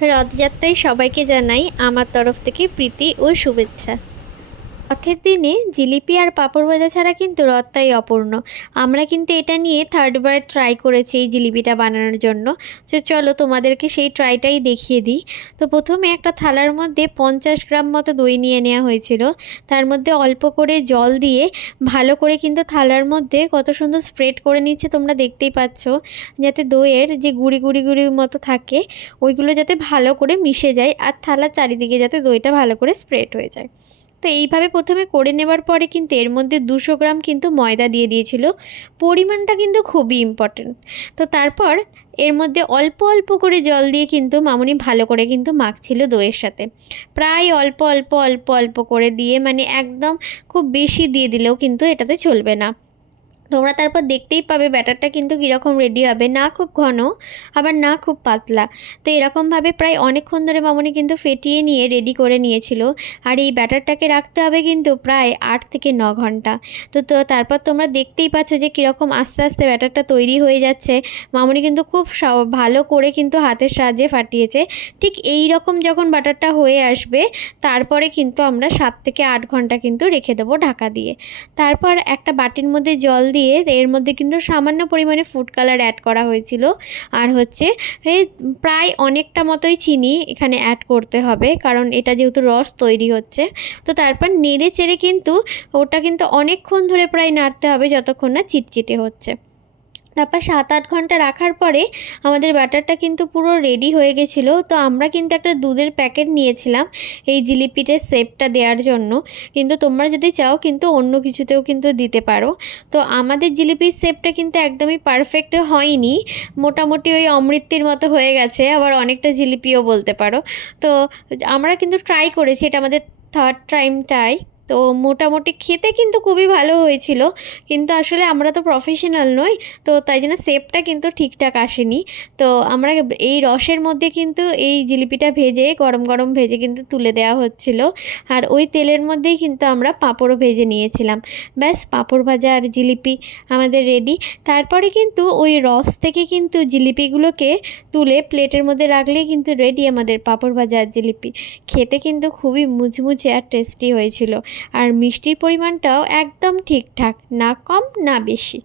রথযাত্রায় সবাইকে জানাই আমার তরফ থেকে প্রীতি ও শুভেচ্ছা। রথের দিনে জিলিপি আর পাঁপড় ভাজা ছাড়া কিন্তু রথটাই অপূর্ণ। আমরা কিন্তু এটা নিয়ে থার্ডবার ট্রাই করেছি এই জিলিপিটা বানানোর জন্য। তো চলো তোমাদেরকে সেই ট্রাইটাই দেখিয়ে দিই। তো প্রথমে একটা থালার মধ্যে 50 গ্রাম মতো দই নিয়ে নেওয়া হয়েছিল। তার মধ্যে অল্প করে জল দিয়ে ভালো করে কিন্তু থালার মধ্যে কত সুন্দর স্প্রেড করে নিচ্ছে তোমরা দেখতেই পাচ্ছ, যাতে দইয়ের যে গুঁড়ি গুঁড়ি গুঁড়ি মতো থাকে ওইগুলো যাতে ভালো করে মিশে যায় আর থালার চারিদিকে যাতে দইটা ভালো করে স্প্রেড হয়ে যায়। তো এইভাবে প্রথমে করে নেবার পরে কিন্তু এর মধ্যে 200 গ্রাম কিন্তু ময়দা দিয়ে দিয়েছিল। পরিমাণটা কিন্তু খুবই ইম্পর্টেন্ট। তো তারপর এর মধ্যে অল্প অল্প করে জল দিয়ে কিন্তু মামুনি ভালো করে কিন্তু মাখছিল দইয়ের সাথে। প্রায় অল্প অল্প অল্প অল্প করে দিয়ে, মানে একদম খুব বেশি দিয়ে দিলেও কিন্তু এটাতে চলবে না। তোমরা তারপর দেখতেই পাবে ব্যাটারটা কিন্তু কীরকম রেডি হবে, না খুব ঘন আবার না খুব পাতলা। তো এরকমভাবে প্রায় অনেকক্ষণ ধরে মামনি কিন্তু ফেটিয়ে নিয়ে রেডি করে নিয়েছিল। আর এই ব্যাটারটাকে রাখতে হবে কিন্তু প্রায় 8 থেকে 9 ঘন্টা। তো তারপর তোমরা দেখতেই পাচ্ছ যে কীরকম আস্তে আস্তে ব্যাটারটা তৈরি হয়ে যাচ্ছে। মামনি কিন্তু খুব ভালো করে কিন্তু হাতের সাহায্যে ফাটিয়েছে। ঠিক এই রকম যখন ব্যাটারটা হয়ে আসবে তারপরে কিন্তু আমরা 7 থেকে 8 ঘন্টা কিন্তু রেখে দেবো ঢাকা দিয়ে। তারপর একটা বাটির মধ্যে জল দিয়ে এর মধ্যে কিন্তু সামান্য পরিমাণে ফুড কালার অ্যাড করা হয়েছিল। আর হচ্ছে এই প্রায় অনেকটা মতোই চিনি এখানে অ্যাড করতে হবে, কারণ এটা যেহেতু রস তৈরি হচ্ছে। তো তারপর নেড়ে চেড়ে কিন্তু ওটা কিন্তু অনেকক্ষণ ধরে প্রায় নাড়তে হবে যতক্ষণ না চিটচিটে হচ্ছে। তারপর 7-8 ঘন্টা রাখার পরে আমাদের ব্যাটারটা কিন্তু পুরো রেডি হয়ে গেছিলো। তো আমরা কিন্তু একটা দুধের প্যাকেট নিয়েছিলাম এই জিলিপিটার শেপটা দেওয়ার জন্য, কিন্তু তোমরা যদি চাও কিন্তু অন্য কিছুতেও কিন্তু দিতে পারো। তো আমাদের জিলিপির শেপটা কিন্তু একদমই পারফেক্ট হয়নি, মোটামুটি ওই অমৃতির মতো হয়ে গেছে, আবার অনেকটা জিলিপিও বলতে পারো। তো আমরা কিন্তু ট্রাই করেছি, এটা আমাদের থার্ড টাইম ট্রাই। তো মোটামুটি খেতে কিন্তু খুবই ভালো হয়েছিল, কিন্তু আসলে আমরা তো প্রফেশনাল নই, তো তাই জন্য শেপটা কিন্তু ঠিকঠাক আসেনি। তো আমরা এই রসের মধ্যে কিন্তু এই জিলিপিটা ভেজে গরম গরম ভেজে কিন্তু তুলে দেওয়া হচ্ছিল। আর ওই তেলের মধ্যেই কিন্তু আমরা পাঁপড়ও ভেজে নিয়েছিলাম। ব্যাস, পাঁপড় ভাজা আর জিলিপি আমাদের রেডি। তারপরে কিন্তু ওই রস থেকে কিন্তু জিলিপিগুলোকে তুলে প্লেটের মধ্যে রাখলেই কিন্তু রেডি আমাদের পাঁপড় ভাজা আর জিলিপি। খেতে কিন্তু খুবই মুচমুচে আর টেস্টি হয়েছিল। আর মিষ্টির পরিমাণটাও একদম ঠিকঠাক, না কম না বেশি।